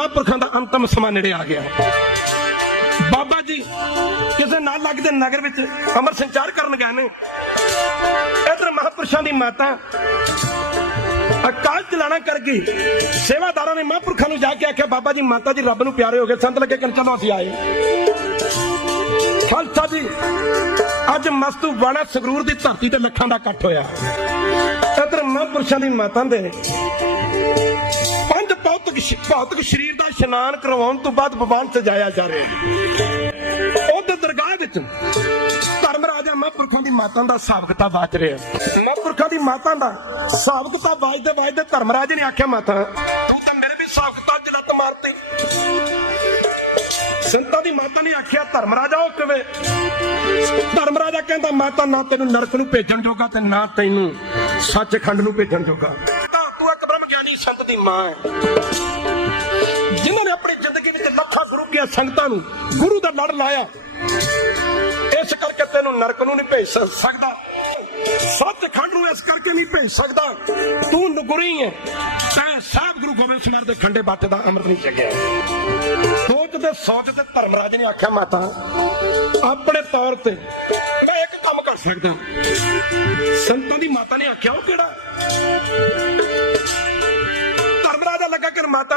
ਮਹਾਂਪੁਰਖਾਂ ਦਾ ਅੰਤਮ ਸਮਾਂ ਨੇੜੇ ਆ ਗਿਆ। ਬਾਬਾ ਜੀ, ਕਿਸੇ ਨਾਲ ਲੱਗਦੇ ਨਗਰ ਵਿੱਚ ਅਮਰ ਸੰਚਾਰ ਕਰਨ ਗਏ ਨੇ। ਇਧਰ ਮਹਾਂਪੁਰਸ਼ਾਂ ਦੀ ਮਾਤਾ ਅਕਾਲ ਚਲਾਣਾ ਕਰ ਗਈ। ਸੇਵਾਦਾਰਾਂ ਨੇ ਮਹਾਂਪੁਰਖਾਂ ਨੂੰ ਜਾ ਕੇ ਆਖਿਆ, ਬਾਬਾ ਜੀ, ਮਾਤਾ ਜੀ, ਰੱਬ ਨੂੰ ਪਿਆਰੇ ਹੋ ਗਏ। ਸੰਤ ਲੱਗੇ ਕਿ ਚਲੋ ਅਸੀਂ ਆਏ। ਖਾਲਸਾ ਜੀ, ਅੱਜ ਮਸਤੂ ਵਾਲਾ ਸੰਗਰੂਰ ਦੀ ਧਰਤੀ ਤੇ ਲੱਖਾਂ ਦਾ ਇਕੱਠ ਹੋਇਆ। ਇਧਰ ਮਹਾਂਪੁਰਸ਼ਾਂ ਦੀ ਮਾਤਾ ਦੇ ਭੌਤਿਕ ਸਰੀਰ ਦਾ ਇਸ਼ਨਾਨ ਕਰਵਾਉਣ ਤੋਂ ਬਾਅਦ ਭਗਵਾਨ ਸਜਾਇਆ ਜਾ ਰਿਹਾ ਹੈ। ਉਹਦੇ ਦਰਗਾਹ ਵਿੱਚ ਧਰਮ ਰਾਜਾ ਮਹਾਂਪੁਰਖਾਂ ਦੀ ਮਾਤਾ ਦਾ ਹਿਸਾਬ ਕਿਤਾਬ ਵਾਚ ਰਿਹਾ ਮਹਾਂਪੁਰਖਾਂ ਦੀ ਮਾਤਾ ਦਾ ਹਿਸਾਬ ਕਿਤਾਬ ਵਾਜਦੇ ਵਾਜਦੇ ਧਰਮਰਾਜ ਨੇ ਆਖਿਆ, ਮਾਤਾ, ਤੂੰ ਤਾਂ ਮੇਰੇ ਵੀ ਹਿਸਾਬ ਕਿਤਾਬ ਚ ਲੱਤ ਸੰਤਾਂ ਦੀ ਮਾਤਾ ਨੇ ਆਖਿਆ ਧਰਮਰਾਜਾ ਉਹ ਕਿਵੇਂ। ਧਰਮਰਾਜਾ ਕਹਿੰਦਾ, ਮਾਤਾ, ਨਾ ਤੈਨੂੰ ਨਰਕ ਨੂੰ ਭੇਜਣ ਜੋਗਾ ਤੇ ਨਾ ਤੈਨੂੰ ਸੱਚਖੰਡ ਨੂੰ ਭੇਜਣ ਜੋਗਾ। ਤੂੰ ਇੱਕ ਬ੍ਰਹਮ ਗਿਆਨੀ ਸੰਤ ਦੀ ਮਾਂ ਹੈ। ਆਪਣੀ ਜ਼ਿੰਦਗੀ ਵਿੱਚ ਲੱਖਾਂ ਗੁਰੂ ਕੀਆਂ ਸੰਗਤਾਂ ਨੂੰ, ਗੁਰੂ ਦਾ ਲੜ ਲਾਇਆ। ਇਸ ਕਰਕੇ ਤੈਨੂੰ ਨਰਕ ਨੂੰ ਨਹੀਂ ਭੇਜ ਸਕਦਾ। ਸੱਚਖੰਡ ਨੂੰ ਇਸ ਕਰਕੇ ਨਹੀਂ ਭੇਜ ਸਕਦਾ। ਤੂੰ ਨਗੁਰੀ ਹੈ ਤੈਂ ਸਾਹਿਬ ਗੁਰੂ ਗੋਬਿੰਦ ਸਿੰਘ ਦੇ ਖੰਡੇ ਬਾਟੇ ਦਾ ਅੰਮ੍ਰਿਤ ਨਹੀਂ ਛਕਿਆ। ਸੋਚਦੇ ਸੋਚਦੇ ਧਰਮਰਾਜ ਨੇ ਆਖਿਆ, ਮਾਤਾ, ਆਪਣੇ ਤੌਰ ਤੇ ਮੈਂ ਇੱਕ ਕੰਮ ਕਰ ਸਕਦਾ। ਸੰਤਾਂ ਦੀ ਮਾਤਾ ਨੇ ਆਖਿਆ, ਉਹ ਕਿਹੜਾ? ਮਾਤਾ,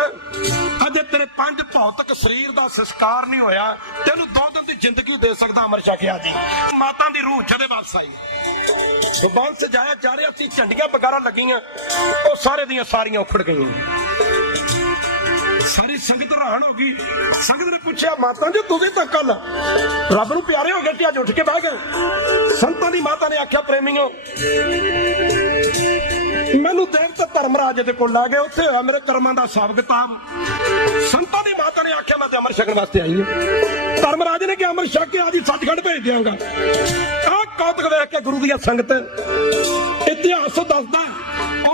ਅਜੇ ਤੇਰੇ ਪੰਜ ਭੌਤਿਕ ਸਰੀਰ ਦਾ ਸੰਸਕਾਰ ਨਹੀਂ ਹੋਇਆ, ਤੈਨੂੰ ਦੋ ਦਿਨ ਦੀ ਜ਼ਿੰਦਗੀ ਦੇ ਸਕਦਾ ਅਮਰ ਛਕਿਆ ਜੀ ਮਾਤਾ ਦੀ ਰੂਹ ਜਦੇ ਵਾਪਸ ਆਈ। ਉਹ ਸਜਾਇਆ ਜਾ ਰਿਹਾ ਸੀ, ਝੰਡੀਆਂ ਬਗਾਰਾ ਲੱਗੀਆਂ, ਉਹ ਸਾਰੇ ਦੀਆਂ ਸਾਰੀਆਂ ਉਖੜ ਗਈਆਂ। ਸਾਰੀ ਸੰਗਤ ਹੈਰਾਨ ਹੋ ਗਈ। ਸੰਗਤ ਨੇ ਪੁੱਛਿਆ, ਮਾਤਾ ਜੀ, ਤੁਸੀਂ ਤਾਂ ਕੱਲ ਰੱਬ ਨੂੰ ਪਿਆਰੇ ਹੋ ਗਏ ਤੇ ਅੱਜ ਉੱਠ ਕੇ ਬਹਿ ਗਏ। ਸੰਤਾਂ ਦੀ ਮਾਤਾ ਨੇ ਆਖਿਆ, ਪ੍ਰੇਮੀਓ, ਮੈਨੂੰ ਧਰਮਰਾਜ ਦੇ ਕੋਲ ਲੈ ਗਏ, ਉੱਥੇ ਹੋਇਆ ਮੇਰੇ ਕਰਮਾਂ ਦਾ ਹਿਸਾਬ ਕਿਤਾਬ। ਸੰਤਾਂ ਦੀ ਮਾਤਾ ਨੇ ਆਖਿਆ, ਮੈਂ ਤੇ ਅਮਰ ਛਕਣ ਵਾਸਤੇ ਆਈ ਹਾਂ। ਧਰਮਰਾਜ ਨੇ ਕਿ ਅਮਰ ਛਕ ਕੇ ਆਜੀ ਸੱਚਖੰਡ ਭੇਜ ਦਿਆਂਗਾ। ਆਹ ਕੌਤਕ ਵੇਖ ਕੇ ਗੁਰੂ ਦੀਆਂ ਸੰਗਤ ਇਤਿਹਾਸ ਦੱਸਦਾ